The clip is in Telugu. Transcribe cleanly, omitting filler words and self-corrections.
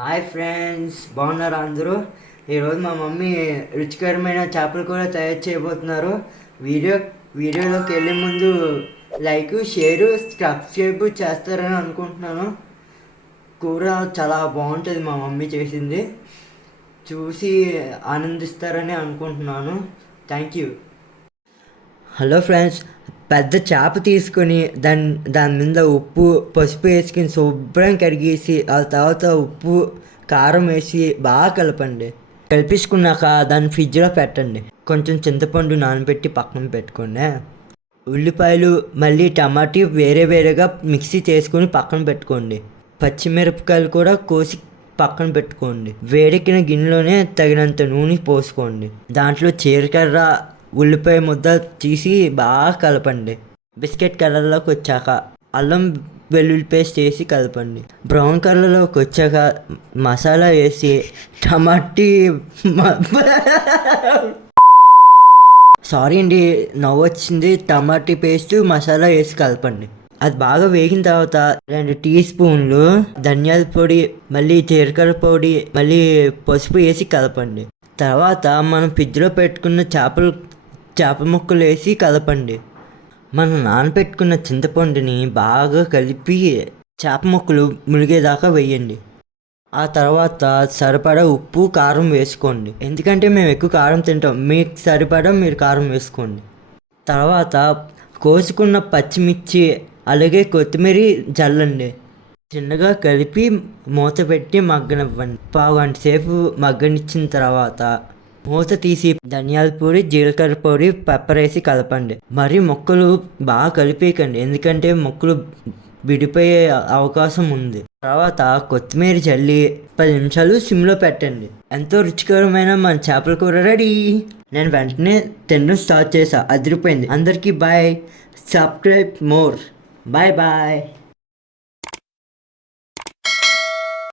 హాయ్ ఫ్రెండ్స్, బాగున్నారా అందరూ? ఈరోజు మా మమ్మీ రుచికరమైన చేపల కూర తయారు చేయబోతున్నారు. వీడియోలోకి వెళ్ళే ముందు లైక్, షేర్, సబ్స్క్రైబ్ చేస్తారని అనుకుంటున్నాను. కూర చాలా బాగుంటుంది, మా మమ్మీ చేసింది. చూసి ఆనందిస్తారని అనుకుంటున్నాను. Thank you. హలో ఫ్రెండ్స్, పెద్ద చేప తీసుకొని దాని మీద ఉప్పు, పసుపు వేసుకుని శుభ్రం కడిగేసి ఆ తర్వాత ఉప్పు, కారం వేసి బాగా కలపండి. కలిపించుకున్నాక దాన్ని ఫ్రిడ్జ్లో పెట్టండి. కొంచెం చింతపండు నానబెట్టి పక్కన పెట్టుకోండి. ఉల్లిపాయలు మళ్ళీ టమాటీ వేరేగా మిక్సీ చేసుకొని పక్కన పెట్టుకోండి. పచ్చిమిరపకాయలు కూడా కోసి పక్కన పెట్టుకోండి. వేడెక్కిన గిన్నెలోనే తగినంత నూనె పోసుకోండి. దాంట్లో జీలకర్ర, ఉల్లిపాయ ముద్ద తీసి బాగా కలపండి. బిస్కెట్ కలర్లోకి వచ్చాక అల్లం వెల్లుల్లి పేస్ట్ వేసి కలపండి. బ్రౌన్ కలర్లోకి వచ్చాక మసాలా వేసి సారీ అండి, నవ్వు వచ్చింది. టమాటీ పేస్ట్, మసాలా వేసి కలపండి. అది బాగా వేగిన తర్వాత 2 టీ స్పూన్లు ధనియాల పొడి, మళ్ళీ జీలకర్ర పొడి, మళ్ళీ పసుపు వేసి కలపండి. తర్వాత మనం ఫ్రిడ్జ్లో పెట్టుకున్న చేప ముక్కలు వేసి కలపండి. మనం నానబెట్టుకున్న చింతపండుని బాగా కలిపి చేప ముక్కలు మునిగేదాకా వేయండి. ఆ తర్వాత సరిపడా ఉప్పు, కారం వేసుకోండి. ఎందుకంటే మేము ఎక్కువ కారం తింటాం. మీకు సరిపడా మీరు కారం వేసుకోండి. తర్వాత కోసుకున్న పచ్చిమిర్చి అలాగే కొత్తిమీర జల్లండి. చిన్నగా కలిపి మూత పెట్టి మగ్గనివ్వండి. పావుగంట సేపు మగ్గనిచ్చిన తర్వాత మూత తీసి ధనియాల పొడి, జీలకర్ర పొడి, పెప్పర్ వేసి కలపండి. మరి ముక్కలు బాగా కలిపేయకండి, ఎందుకంటే ముక్కలు విడిపోయే అవకాశం ఉంది. తర్వాత కొత్తిమీర చల్లి 10 నిమిషాలు సిమ్లో పెట్టండి. ఎంతో రుచికరమైన మన చేపల కూర రెడీ. నేను వెంటనే తినడం స్టార్ట్ చేసా, అదిరిపోయింది. అందరికీ bye. Subscribe more. Bye bye.